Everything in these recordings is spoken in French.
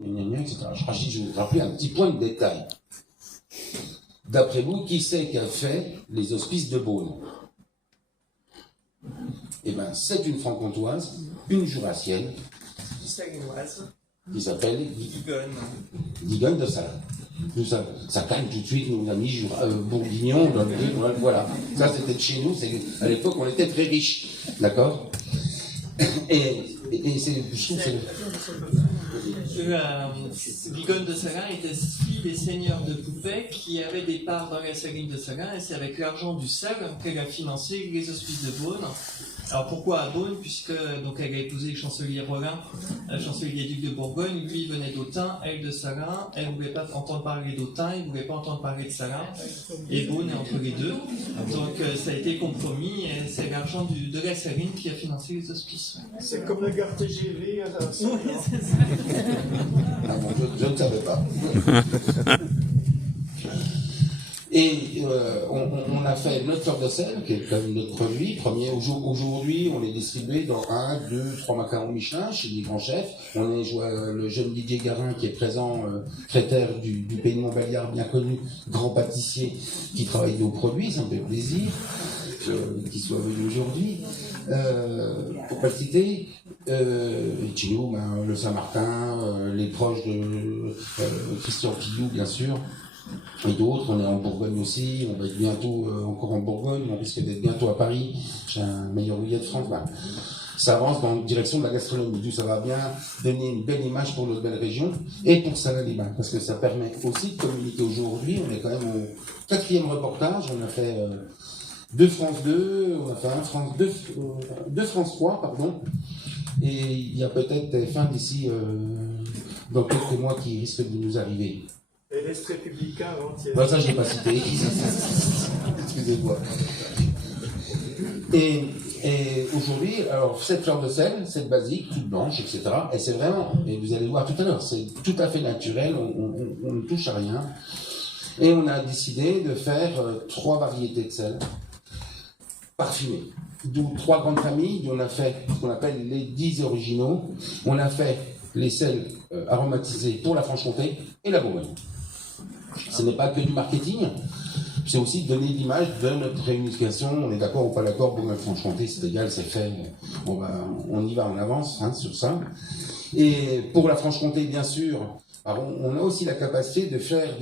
etc. Je vais vous rappeler un petit point de détail. D'après vous, qui c'est qui a fait les hospices de Beaune? Eh bien, c'est une franc-comtoise, une jurassienne, qui s'appelle Digone de Salins. Ça calme tout de suite nos amis bourguignons dans le livre, voilà. Ça, c'était de chez nous, à l'époque, on était très riches, d'accord? Et c'est, je trouve que Digone de Salins était fille des seigneurs de Poupée qui avaient des parts dans la saline de Salins, et c'est avec l'argent du sel qu'elle a financé les hospices de Beaune. Alors pourquoi à Beaune? Puisque donc elle a épousé le chancelier Rollin, le chancelier duc de Bourgogne. Lui venait d'Autun, elle de Salins. Elle ne voulait pas entendre parler d'Autun, il ne voulait pas entendre parler de Salins. Et Beaune est entre les deux. Donc ça a été compromis, et c'est l'argent de la saline qui a financé les hospices. C'est comme la gare TGV à Salins. Ah bon, je ne savais pas. Et on a fait notre fleur de sel, qui est comme notre produit premier. Aujourd'hui, on est distribué dans 1, 2, 3 macarons Michelin chez des grands chefs. On est le jeune Didier Garin qui est présent, traiteur du pays de Montbéliard, bien connu, grand pâtissier qui travaille nos produits. Ça me fait plaisir qu'il soit venu aujourd'hui. Pour pas le citer, chez nous, le Saint-Martin, les proches de Christian Pillou, bien sûr. Et d'autres, on est en Bourgogne aussi, on va être bientôt encore en Bourgogne, on risque d'être bientôt à Paris, j'ai un meilleur billet de France. Ça avance dans la direction de la gastronomie, d'où ça va bien donner une belle image pour notre belle région et pour Salins-les-Bains, parce que ça permet aussi de communiquer aujourd'hui. On est quand même au 4e reportage, on a fait 2 France 2, on a fait 2 France 3, pardon, et il y a peut-être des fins d'ici dans quelques mois qui risquent de nous arriver. Et l'Est républicain entier. Non, ça, je n'ai pas cité. Excusez-moi. Et aujourd'hui, alors, cette fleur de sel, cette basique, toute blanche, etc., et c'est vraiment, et vous allez voir tout à l'heure, c'est tout à fait naturel, on ne touche à rien. Et on a décidé de faire 3 variétés de sel parfumés. D'où 3 grandes familles, on a fait ce qu'on appelle les 10 originaux. On a fait les sels aromatisés pour la Franche-Comté et la Bourgogne. Ce n'est pas que du marketing, c'est aussi donner l'image de notre réunification. On est d'accord ou pas d'accord, Bourgogne-Franche-Comté, c'est égal, c'est fait, on y va, on avance sur ça. Et pour la Franche-Comté, bien sûr, on a aussi la capacité de faire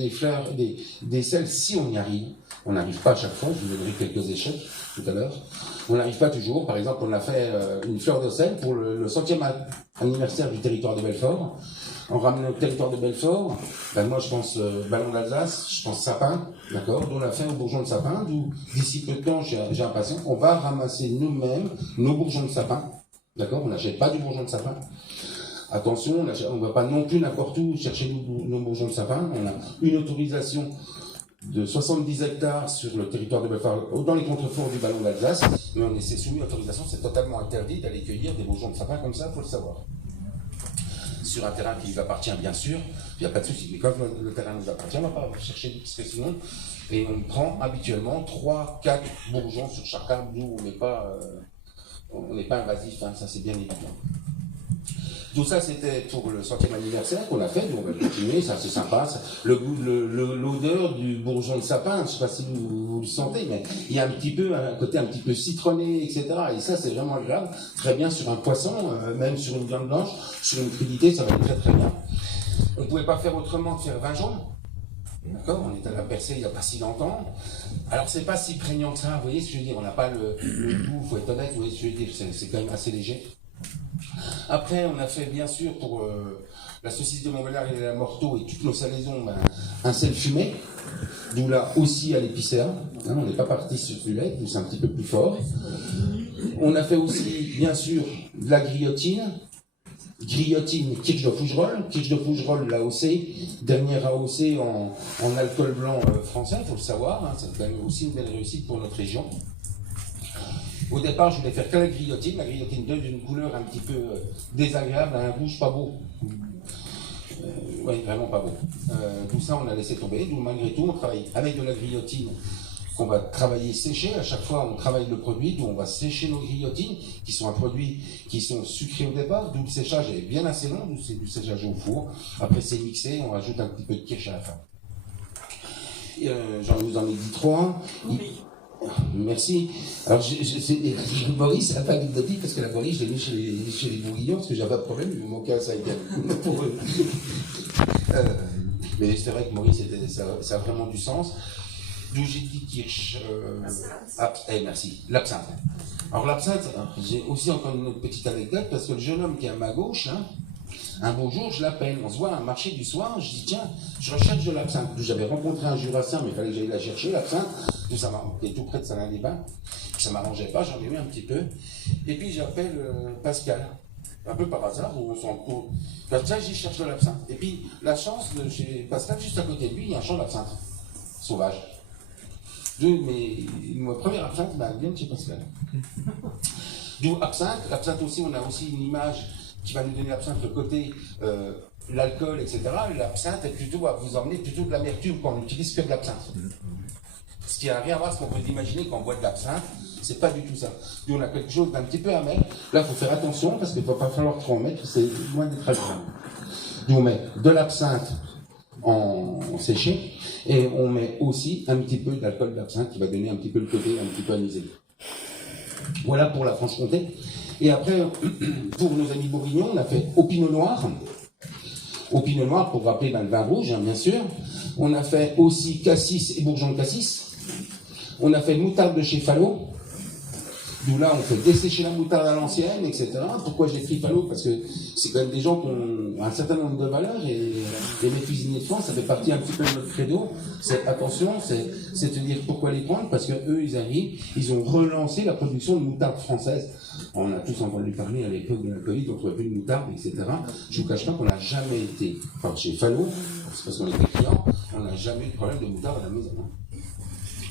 des sels si on y arrive. On n'arrive pas à chaque fois, je vous donnerai quelques échecs tout à l'heure. On n'arrive pas toujours. Par exemple, on a fait une fleur de sel pour le 100e anniversaire du territoire de Belfort. En ramenant le territoire de Belfort, moi je pense ballon d'Alsace, je pense sapin, d'accord, d'où on a fait un bourgeon de sapin, d'où d'ici peu de temps, j'ai un patient, on va ramasser nous-mêmes nos bourgeons de sapin, d'accord, on n'achète pas du bourgeon de sapin. Attention, on ne va pas non plus n'importe où chercher nos bourgeons de sapin, on a une autorisation de 70 hectares sur le territoire de Belfort, dans les contreforts du ballon d'Alsace, mais on est soumis à autorisation, c'est totalement interdit d'aller cueillir des bourgeons de sapin comme ça, il faut le savoir. Sur un terrain qui nous appartient, bien sûr, il n'y a pas de souci. Mais quand le terrain nous appartient, on ne va pas chercher, parce que sinon, et on prend habituellement 3-4 bourgeons sur chaque arbre, d'où on n'est pas invasif, hein, ça c'est bien évident. Tout ça, c'était pour le 100e anniversaire qu'on a fait, donc on va continuer, ça c'est sympa. L'odeur du bourgeon de sapin, je ne sais pas si vous le sentez, mais il y a un côté un petit peu citronné, etc. Et ça, c'est vraiment agréable. Très bien sur un poisson, même sur une viande blanche, sur une crudité, ça va être très très bien. On ne pouvait pas faire autrement que faire vin jaune. D'accord, on est à la percée il n'y a pas si longtemps. Alors, c'est pas si prégnant que ça, vous voyez ce que je veux dire, on n'a pas le goût, il faut être honnête, vous voyez ce que je veux dire, c'est quand même assez léger. Après, on a fait bien sûr pour la saucisse de Montbéliard et la Morteau et toutes nos salaisons, un sel fumé, d'où là aussi à l'épicéa. On n'est pas parti sur du lait, d'où c'est un petit peu plus fort. On a fait aussi, bien sûr, de la griotine. Griotine, Kirsch de Fougerolles, l'AOC, dernière AOC en alcool blanc français, il faut le savoir. Hein, c'est quand même aussi une belle réussite pour notre région. Au départ, je voulais faire que la griotine donne une couleur un petit peu désagréable, un rouge pas beau. Oui, vraiment pas beau. Tout ça, on a laissé tomber. Donc, malgré tout, on travaille avec de la griotine qu'on va travailler sécher. À chaque fois, on travaille le produit, d'où on va sécher nos grillotines, qui sont un produit qui sont sucrés au départ, d'où le séchage est bien assez long, d'où c'est du séchage au four. Après, c'est mixé, on rajoute un petit peu de kirsch à la fin. J'en vous en ai dit 3. Merci. Alors, Maurice, c'est un peu anecdotique parce que la Maurice, je l'ai mis chez les bourguignons parce que j'avais pas de problème, il me manquait un cinquième pour eux. Mais c'est vrai que Maurice, ça a vraiment du sens. D'où j'ai dit kirsch. Merci. L'absinthe. Alors, l'absinthe, j'ai aussi encore une autre petite anecdote parce que le jeune homme qui est à ma gauche, là, un beau jour, je l'appelle, on se voit à un marché du soir, je dis tiens, je recherche de l'absinthe. J'avais rencontré un Jurassien, mais il fallait que j'aille la chercher, l'absinthe, qui est tout près de Salins-les-Bains, ça m'arrangeait pas, j'en ai eu un petit peu. Et puis j'appelle Pascal, un peu par hasard, on s'en retrouve. Pascal, j'y cherche de l'absinthe. Et puis la chance, chez Pascal, juste à côté de lui, il y a un champ d'absinthe, sauvage. Ma première absinthe, elle vient de chez Pascal. D'où absinthe, l'absinthe aussi, on a aussi une image qui va nous donner l'absinthe, le côté, l'alcool, etc. L'absinthe va vous emmener plutôt de l'amertume quand on n'utilise que de l'absinthe. Ce qui n'a rien à voir avec ce qu'on peut imaginer quand on boit de l'absinthe, c'est pas du tout ça. D'où on a quelque chose d'un petit peu amer. Là, il faut faire attention parce qu'il ne va pas falloir trop en mettre, c'est loin d'être agréable. D'où on met de l'absinthe en séché et on met aussi un petit peu d'alcool d'absinthe qui va donner un petit peu le côté un petit peu anisé. Voilà pour la Franche-Comté. Et après, pour nos amis bourguignons, on a fait au pinot noir. Au pinot noir, pour rappeler le vin rouge, bien sûr. On a fait aussi cassis et bourgeon de cassis. On a fait moutarde de chez Fallot. D'où là, on fait dessécher la moutarde à l'ancienne, etc. Pourquoi j'ai pris Fallot? Parce que c'est quand même des gens qui ont un certain nombre de valeurs et mes cuisiniers de France, ça fait partie un petit peu de notre credo. C'est attention, c'est de dire pourquoi les prendre, parce que eux, ils arrivent, ils ont relancé la production de moutarde française. On a tous entendu parler à l'époque de la Covid, on trouvait plus de moutarde, etc. Je vous cache pas qu'on n'a jamais été, enfin chez Fallot, c'est parce qu'on était clients, on n'a jamais eu de problème de moutarde à la maison.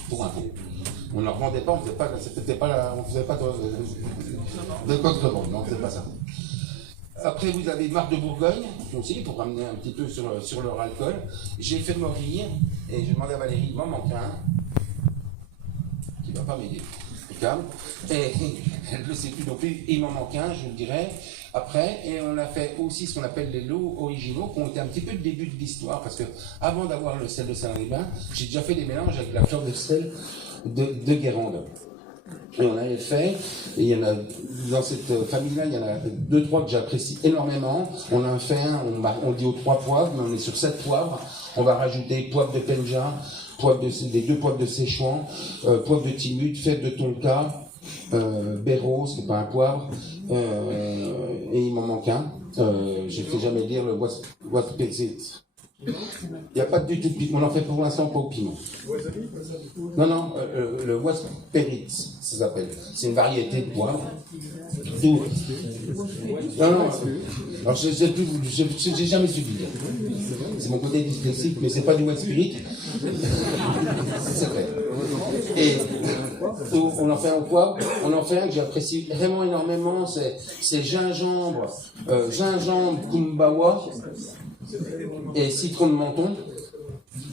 Pour un coup. On ne leur vendait pas, on ne faisait pas de contrebande, non, c'est pas ça. Après, vous avez Marc de Bourgogne, aussi, pour ramener un petit peu sur leur alcool. J'ai fait morire, et j'ai demandé à Valérie, il m'en manque un, qui ne va pas m'aider. Calme. Et elle ne le sait plus non plus, il m'en manque un, je vous le dirai. Après, et on a fait aussi ce qu'on appelle les lots originaux, qui ont été un petit peu le début de l'histoire, parce que avant d'avoir le sel de Salins-les-Bains, j'ai déjà fait des mélanges avec la fleur de sel de Guérande. Et on avait fait, et il y en a, dans cette famille-là, il y en a 2-3 que j'apprécie énormément. On a fait un, on dit aux 3 poivres, mais on est sur 7 poivres. On va rajouter poivre de Penja, les 2 poivres de Séchouan, poivre de Timut, fève de Tonka, Béro, c'est pas un poivre, et il m'en manque un. Je ne sais jamais dire le Waspezit. Il n'y a pas du tout de piment, on en fait pour l'instant pas au piment. Non, le Wasperit, ça s'appelle. C'est une variété de poivre. Non, alors j'ai jamais su dire. C'est mon côté dyslexique, mais c'est pas du Wasperit. C'est vrai. Et on en fait un poivre, on en fait un que j'apprécie vraiment énormément, c'est gingembre kumbawa et citron de menton.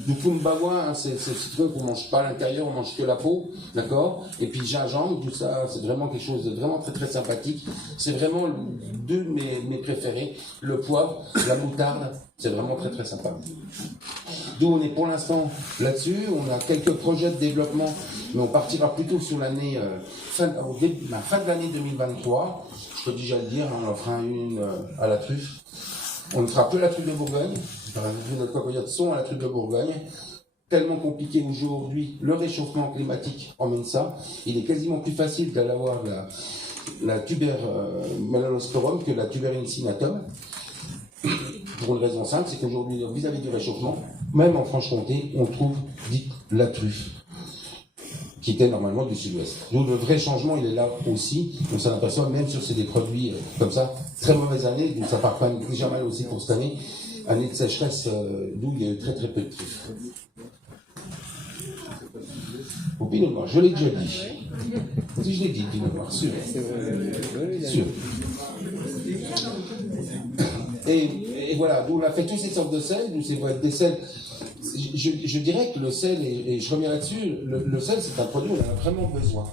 Du kumbawa, hein, c'est le citron qu'on mange pas à l'intérieur, on mange que la peau, d'accord. Et puis gingembre, tout ça, c'est vraiment quelque chose de vraiment très très sympathique. C'est vraiment 2 de mes préférés. Le poivre, la moutarde, c'est vraiment très très sympa. D'où on est pour l'instant là-dessus. On a quelques projets de développement, mais on partira plutôt sur l'année fin de l'année 2023. Je peux déjà le dire, hein, on en fera une à la truffe. On ne fera que la truffe de Bourgogne. Notre cocoyote sont à la truffe de Bourgogne. Tellement compliqué aujourd'hui, le réchauffement climatique emmène ça. Il est quasiment plus facile d'aller avoir la tuber melanosporum que la tuber incinatum. Pour une raison simple, c'est qu'aujourd'hui, vis-à-vis du réchauffement, même en Franche-Comté, on trouve dite la truffe, qui était normalement du sud-ouest. Donc le vrai changement, il est là aussi. On s'en aperçoit même sur des produits comme ça. Très mauvaise année, donc ça part quand même déjà mal aussi pour cette année. Année de sécheresse, d'où il y a eu très très peu de truffes. Au pinot noir, je l'ai déjà dit. Si je l'ai dit, pinot noir, sûr. Sûr. Et voilà, d'où on a fait toutes ces sortes de sels, d'où c'est des sels je dirais que le sel, et je reviens là-dessus, le sel c'est un produit où on en a vraiment besoin.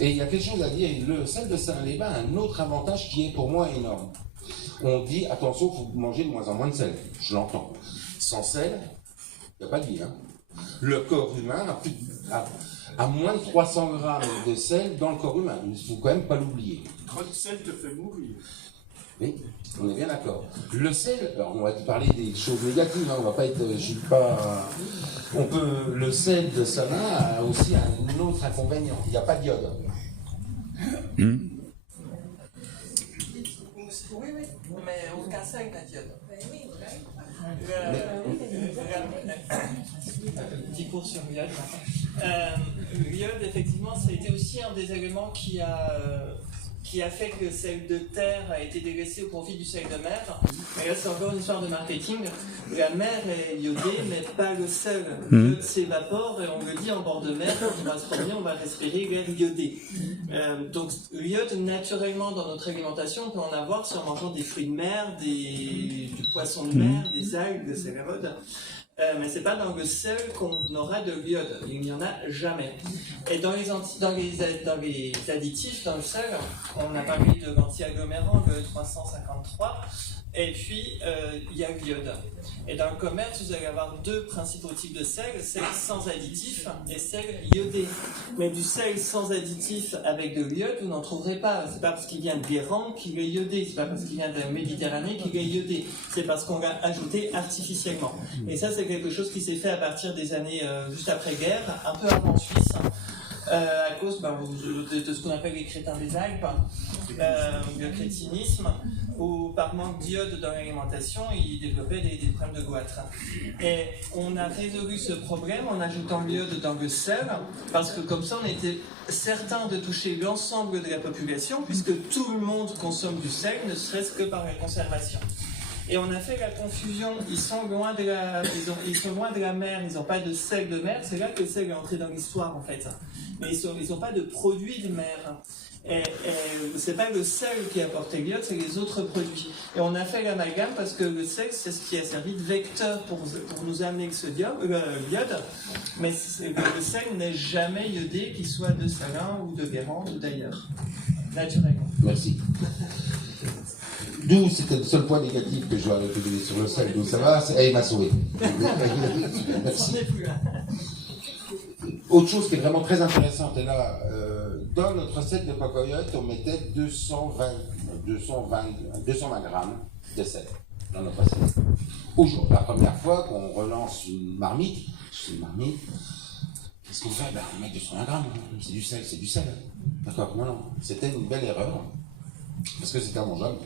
Et il y a quelque chose à dire, le sel de Saint-Lévin a un autre avantage qui est pour moi énorme. On dit, attention, il faut manger de moins en moins de sel. Je l'entends. Sans sel, il n'y a pas de vie. Hein. Le corps humain a moins de 300 grammes de sel dans le corps humain. Il ne faut quand même pas l'oublier. Trop de sel te fait mourir. Oui, on est bien d'accord. Le sel, alors on va parler des choses négatives, hein, on va pas être, je suis pas, le sel de salin a aussi un autre inconvénient, il n'y a pas de iode. Oui, mais aucun sel n'a d'iode. Petit cours sur l'iode. L'iode, effectivement, ça a été aussi un des éléments qui a fait que le sel de terre a été délaissé au profit du sel de mer. Et là, c'est encore une histoire de marketing. La mer est iodée, mais pas le sel. L'iode s'évapore et on le dit en bord de mer, quand on va se promener, on va respirer l'air iodé. Donc, l'iode, naturellement, dans notre alimentation, on peut en avoir si en mangeant des fruits de mer, du poisson de mer, des algues, c'est la mode. Mais c'est pas dans le sel qu'on aura de l'iode, il n'y en a jamais. Et dans les additifs, dans le sel, on a parlé de l'anti-agglomérant, le 353, et puis il y a l'iode. Et dans le commerce, vous allez avoir deux principaux types de sel, sel sans additif et sel iodé. Mais du sel sans additif avec de l'iode, vous n'en trouverez pas. C'est pas parce qu'il vient de Guérande qu'il est iodé, c'est pas parce qu'il vient de la Méditerranée qu'il est iodé. C'est parce qu'on l'a ajouté artificiellement. Et ça, c'est quelque chose qui s'est fait à partir des années juste après-guerre, un peu avant Suisse, à cause de ce qu'on appelle les crétins des Alpes, le crétinisme, où par manque d'iode dans l'alimentation, ils développaient des problèmes de goitre. Et on a résolu ce problème en ajoutant l'iode dans le sel, parce que comme ça, on était certain de toucher l'ensemble de la population, puisque tout le monde consomme du sel, ne serait-ce que par la conservation. Et on a fait la confusion, ils sont loin de la mer, ils n'ont pas de sel de mer, c'est là que le sel est entré dans l'histoire en fait. Mais ils n'ont pas de produits de mer. Et c'est pas le sel qui a apporté l'iode, c'est les autres produits. Et on a fait l'amalgame parce que le sel, c'est ce qui a servi de vecteur pour nous amener l'iode. Mais le sel n'est jamais iodé, qu'il soit de Salins ou de Guérande ou d'ailleurs, naturellement. Merci. D'où c'était le seul point négatif que je dois donner sur le sel. Donc ça va, il m'a sauvé. Merci. Autre chose qui est vraiment très intéressante, et là, dans notre recette de cocoyote, on mettait 220 grammes de sel dans notre recette. Aujourd'hui, la première fois qu'on relance une marmite, qu'est-ce qu'on fait? On met 220 grammes, c'est du sel. D'accord? Non, c'était une belle erreur, parce que c'était immangeable.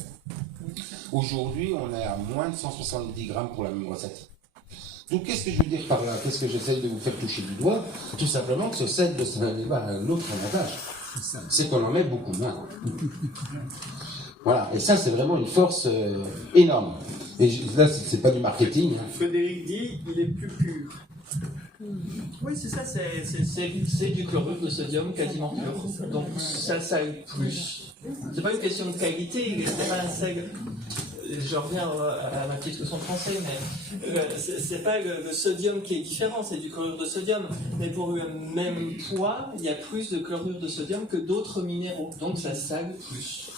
Aujourd'hui, on est à moins de 170 grammes pour la même recette. Donc, qu'est-ce que je veux dire par là? Qu'est-ce que j'essaie de vous faire toucher du doigt? Tout simplement que ce sel de Saint-Lévin a un autre avantage. C'est qu'on en met beaucoup moins. Voilà. Et ça, c'est vraiment une force énorme. Et là, c'est pas du marketing. Hein. Frédéric dit, il est plus pur. Oui, c'est ça, c'est du chlorure de sodium quasiment pur. Donc, ça sale plus. C'est pas une question de qualité, c'est pas un sel. Je reviens à ma petite leçon de français, mais c'est pas le sodium qui est différent, c'est du chlorure de sodium. Mais pour le même poids, il y a plus de chlorure de sodium que d'autres minéraux, donc ça sale plus.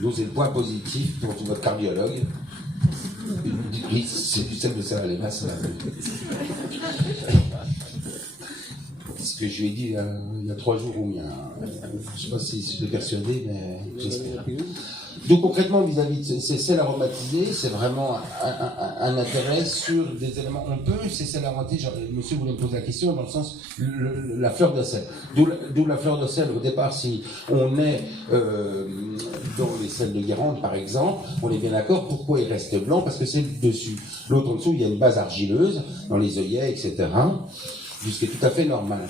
Donc c'est le point positif pour votre cardiologue. Oui, c'est du sel de Saint-Lévin, ça va. Ce que je lui ai dit il y a 3 jours ou bien, je ne sais pas si je l'ai persuadé, mais j'espère. Donc concrètement, vis-à-vis de ces sels aromatisés, c'est vraiment un intérêt sur des éléments. On peut, ces sels aromatisés, monsieur voulait me poser la question dans le sens, la fleur de sel. D'où la fleur de sel, au départ, si on est dans les sels de Guérande, par exemple, on est bien d'accord, pourquoi il reste blanc? Parce que c'est le dessus. L'autre en dessous, il y a une base argileuse, dans les œillets, etc., ce qui est tout à fait normal.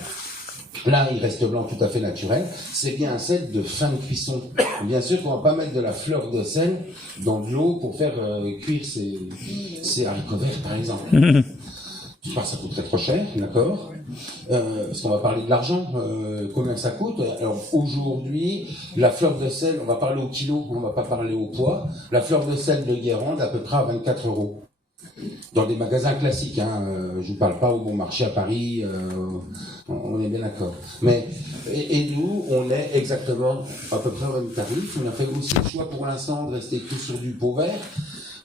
Là, il reste blanc tout à fait naturel. C'est bien un sel de fin de cuisson. Bien sûr qu'on ne va pas mettre de la fleur de sel dans de l'eau pour faire cuire ses haricots verts, par exemple. Ça coûterait trop cher, d'accord, parce qu'on va parler de l'argent, combien ça coûte. Alors aujourd'hui, la fleur de sel, on va parler au kilo, on ne va pas parler au poids. La fleur de sel de Guérande, à peu près à 24 €. Dans des magasins classiques, hein, je vous parle pas au Bon Marché à Paris, on est bien d'accord. Mais et nous, on est exactement à peu près au même tarif. On a fait aussi le choix pour l'instant de rester que sur du pot vert,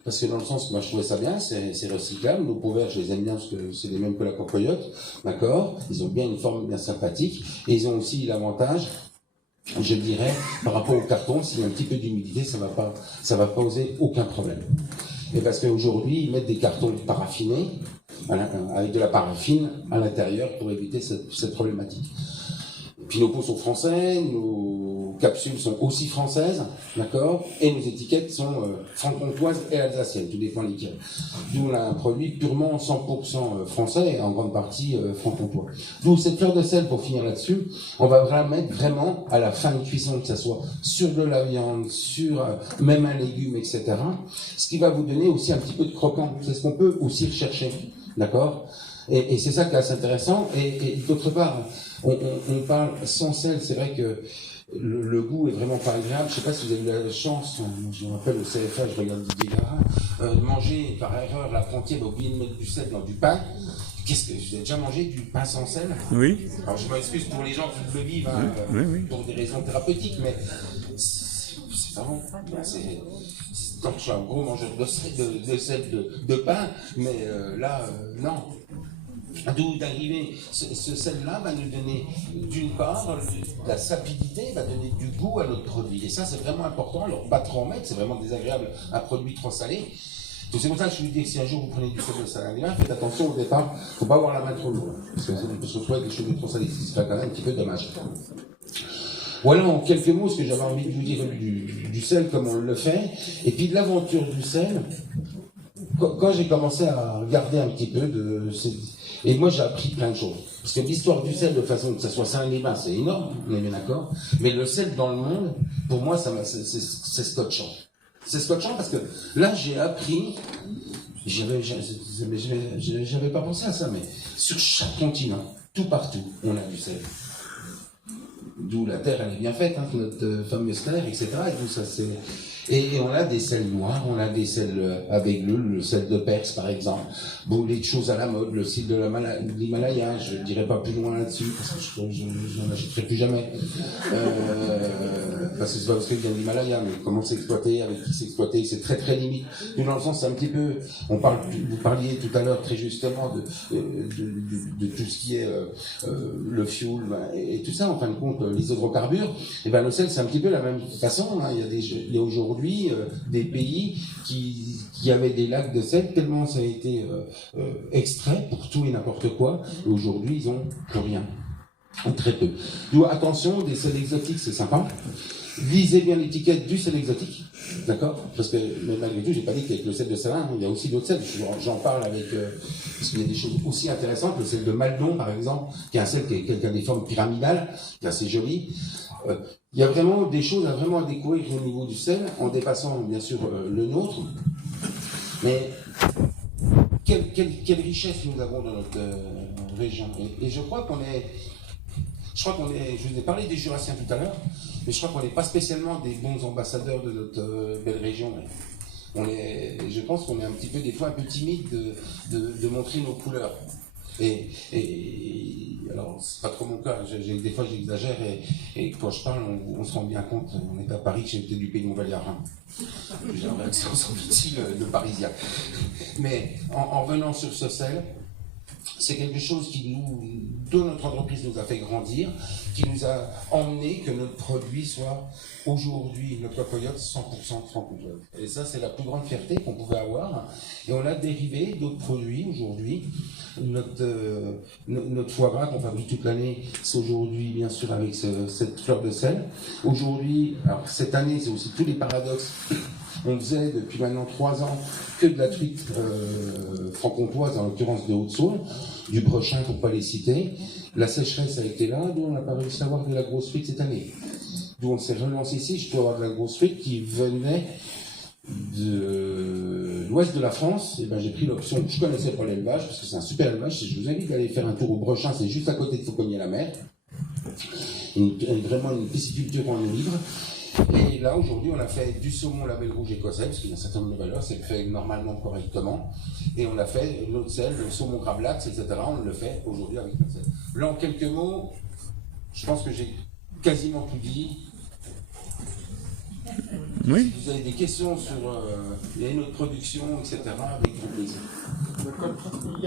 parce que dans le sens, moi je trouvais ça bien, c'est recyclable. Nos pots verts, je les aime bien parce que c'est les mêmes que la cocoyote, d'accord. Ils ont bien une forme bien sympathique et ils ont aussi l'avantage, je dirais, par rapport au carton, s'il y a un petit peu d'humidité, ça va poser aucun problème. Et parce qu'aujourd'hui, ils mettent des cartons paraffinés, avec de la paraffine à l'intérieur pour éviter cette problématique. Et puis nos pots sont français, nos capsules sont aussi françaises, d'accord, et nos étiquettes sont franc-comtoises et alsaciennes, tout dépend lesquelles. D'où on a un produit purement 100% français et en grande partie franc-comtois. D'où cette fleur de sel, pour finir là-dessus, on va la mettre vraiment à la fin de cuisson, que ça soit sur de la viande, sur même un légume, etc. Ce qui va vous donner aussi un petit peu de croquant. C'est ce qu'on peut aussi rechercher, d'accord. Et c'est ça qui est assez intéressant. Et d'autre part, on parle sans sel, c'est vrai que le goût est vraiment pas agréable. Je sais pas si vous avez eu la chance, je me rappelle au CFA, je regarde Didier Garin, de manger par erreur la frontière, oublié de mettre du sel dans du pain. Qu'est-ce que vous avez déjà mangé du pain sans sel? Oui. Alors je m'excuse pour les gens qui le vivent, hein, Oui. pour des raisons thérapeutiques, mais c'est vraiment, donc je suis un gros mangeur de sel de pain, mais là, non. D'où d'arriver, ce sel-là va nous donner, d'une part, la sapidité, va donner du goût à notre produit. Et ça, c'est vraiment important. Alors, pas trop en mettre, c'est vraiment désagréable, un produit trop salé. Donc, c'est pour ça que je vous dis que si un jour vous prenez du sel de salade, faites attention au départ, faut pas avoir la main trop lourde. Parce que ça peut se retrouver avec des choses trop salées, ce serait quand même un petit peu dommage. Voilà en quelques mots ce que j'avais envie de vous dire du sel, comme on le fait. Et puis de l'aventure du sel, quand j'ai commencé à regarder un petit peu et moi j'ai appris plein de choses. Parce que l'histoire du sel, de façon que ça soit Saint-Liban, c'est énorme, on est bien d'accord. Mais le sel dans le monde, pour moi, c'est scotchant. C'est scotchant parce que là j'ai appris, j'avais pas pensé à ça, mais sur chaque continent, tout partout, on a du sel. D'où la terre, elle est bien faite, hein, notre fameuse terre, etc. Et tout ça, et on a des sels noirs, on a des sels avec le sel de Perse, par exemple. Bon, les choses à la mode, le sel de l'Himalaya, je ne dirai pas plus loin là-dessus, parce que je n'en achèterai plus jamais. Parce que c'est pas parce qu'il vient de l'Himalaya, mais comment s'exploiter, avec qui s'exploiter, c'est très très limite. Nous, dans le sens, c'est un petit peu, vous parliez tout à l'heure très justement de tout ce qui est le fuel et tout ça, en fin de compte, les hydrocarbures. Et ben le sel, c'est un petit peu la même façon. Hein. Il y a aujourd'hui des pays qui avaient des lacs de sel tellement ça a été extrait pour tout et n'importe quoi. Et aujourd'hui, ils ont plus rien. Ou très peu. Donc, attention, des sels exotiques, c'est sympa. Lisez bien l'étiquette du sel exotique, d'accord? Parce que, mais malgré tout, j'ai pas dit qu'avec le sel de Salins, il y a aussi d'autres sels. J'en parle avec, parce qu'il y a des choses aussi intéressantes. Le sel de Maldon, par exemple, qui est un sel qui a des formes pyramidales, qui est assez joli. Il y a vraiment des choses à découvrir au niveau du sel, en dépassant, bien sûr, le nôtre. Mais, quelle richesse nous avons dans notre région. Et je crois qu'on est, je vous ai parlé des Jurassiens tout à l'heure, mais je crois qu'on n'est pas spécialement des bons ambassadeurs de notre belle région. Je pense qu'on est un petit peu, des fois, un peu timide de montrer nos couleurs. Et alors, c'est pas trop mon cas, des fois j'exagère et quand je parle, on se rend bien compte, on est à Paris, j'ai été du pays de Montbéliard. J'ai un accent sans petit de parisien. Mais en revenant sur ce sel, c'est quelque chose qui de notre entreprise nous a fait grandir, qui nous a emmené que notre produit soit aujourd'hui, notre cocoyote 100% franc-comtoise. Et ça, c'est la plus grande fierté qu'on pouvait avoir. Et on a dérivé d'autres produits aujourd'hui. Notre foie gras qu'on fabrique toute l'année, c'est aujourd'hui, bien sûr, avec cette fleur de sel. Aujourd'hui, alors cette année, c'est aussi tous les paradoxes. On faisait depuis maintenant 3 ans que de la truite franc-comtoise, en l'occurrence de Haute-Saône, du Brechin pour ne pas les citer. La sécheresse a été là, d'où on n'a pas réussi à avoir de la grosse truite cette année. D'où on s'est relancé ici, je dois avoir de la grosse truite qui venait de l'ouest de la France. Et ben j'ai pris l'option, je ne connaissais pas l'élevage, parce que c'est un super élevage, je vous invite à aller faire un tour au Brechin, c'est juste à côté de Fauconnier-la-Mer. Vraiment une pisciculture en eau libre. Et là, aujourd'hui, on a fait du saumon label rouge écossais, parce qu'il y a un certain nombre de valeurs, c'est fait normalement correctement. Et on a fait l'eau de sel, le saumon gravlax, etc. On le fait aujourd'hui avec notre sel. Là, en quelques mots, je pense que j'ai quasiment tout dit. Oui. Si vous avez des questions sur notre production, etc., avec grand plaisir. Il y a